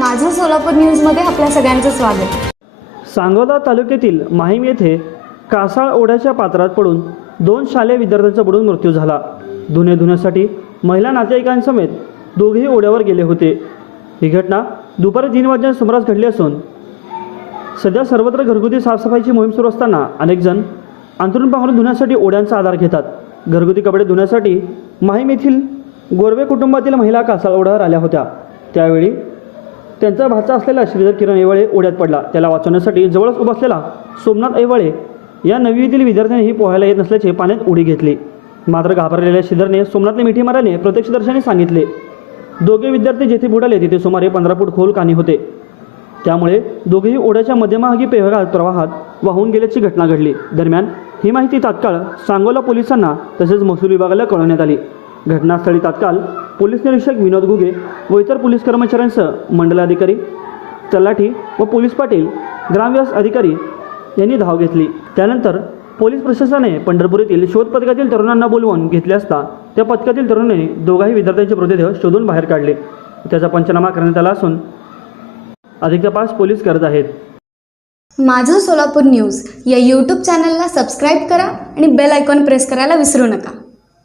माझं सोलापूर न्यूजमध्ये आपल्या सगळ्यांचं स्वागत. सांगोला तालुक्यातील माहीम येथे कासाळ ओढ्याच्या पात्रात पडून दोन शालेय विद्यार्थ्यांचा बुडून मृत्यू झाला. धुणे धुण्यासाठी महिला नातेवाईकांसमेत दोघेही ओढ्यावर गेले होते. ही घटना दुपारी तीन वाजता सुमारास घडली असून सध्या सर्वत्र घरगुती साफसफाईची मोहीम सुरू असताना अनेकजण अंतरून पाहून धुण्यासाठी ओढ्यांचा आधार घेतात. घरगुती कपडे धुण्यासाठी माहीम येथील गोरवे कुटुंबातील महिला कासाळ ओढ्यावर आल्या होत्या. त्यावेळी त्यांचा भाचा असलेला श्रीधर किरण ऐवळे ओढ्यात पडला. त्याला वाचवण्यासाठी जवळच उभा असलेला सोमनाथ ऐवळे या नववीतील विद्यार्थ्यांनीही पोहायला येत नसल्याचे पाण्यात उडी घेतली. मात्र घाबरलेल्या श्रीधरने सोमनाथने मिठी माराने प्रत्यक्षदर्शनी सांगितले. दोघे विद्यार्थी जेथे बुडाले तिथे सुमारे पंधरा फूट खोल कानी होते. त्यामुळे दोघेही ओढ्याच्या मध्यमागी पेहगात प्रवाहात वाहून गेल्याची घटना घडली. दरम्यान ही माहिती तात्काळ सांगोला पोलिसांना तसेच महसूल विभागाला कळवण्यात आली. घटनास्थळी तात्काळ पोलीस निरीक्षक विनोद गुगे व इतर पोलीस कर्मचाऱ्यांसह मंडलाधिकारी तलाठी व पोलीस पाटील ग्रामविकास अधिकारी यांनी धाव घेतली. त्यानंतर पोलीस प्रशासनाने पंढरपूर येथील शोध पथकातील तरुणांना बोलवून घेतले असता त्या पथकातील तरुणांनी दोघाही विद्यार्थ्यांचे मृतदेह शोधून बाहेर काढले. त्याचा पंचनामा करण्यात आला असून अधिक तपास पोलीस करत आहेत. माझं सोलापूर न्यूज या यूट्यूब चॅनलला सबस्क्राईब करा आणि बेल आयकॉन प्रेस करायला विसरू नका.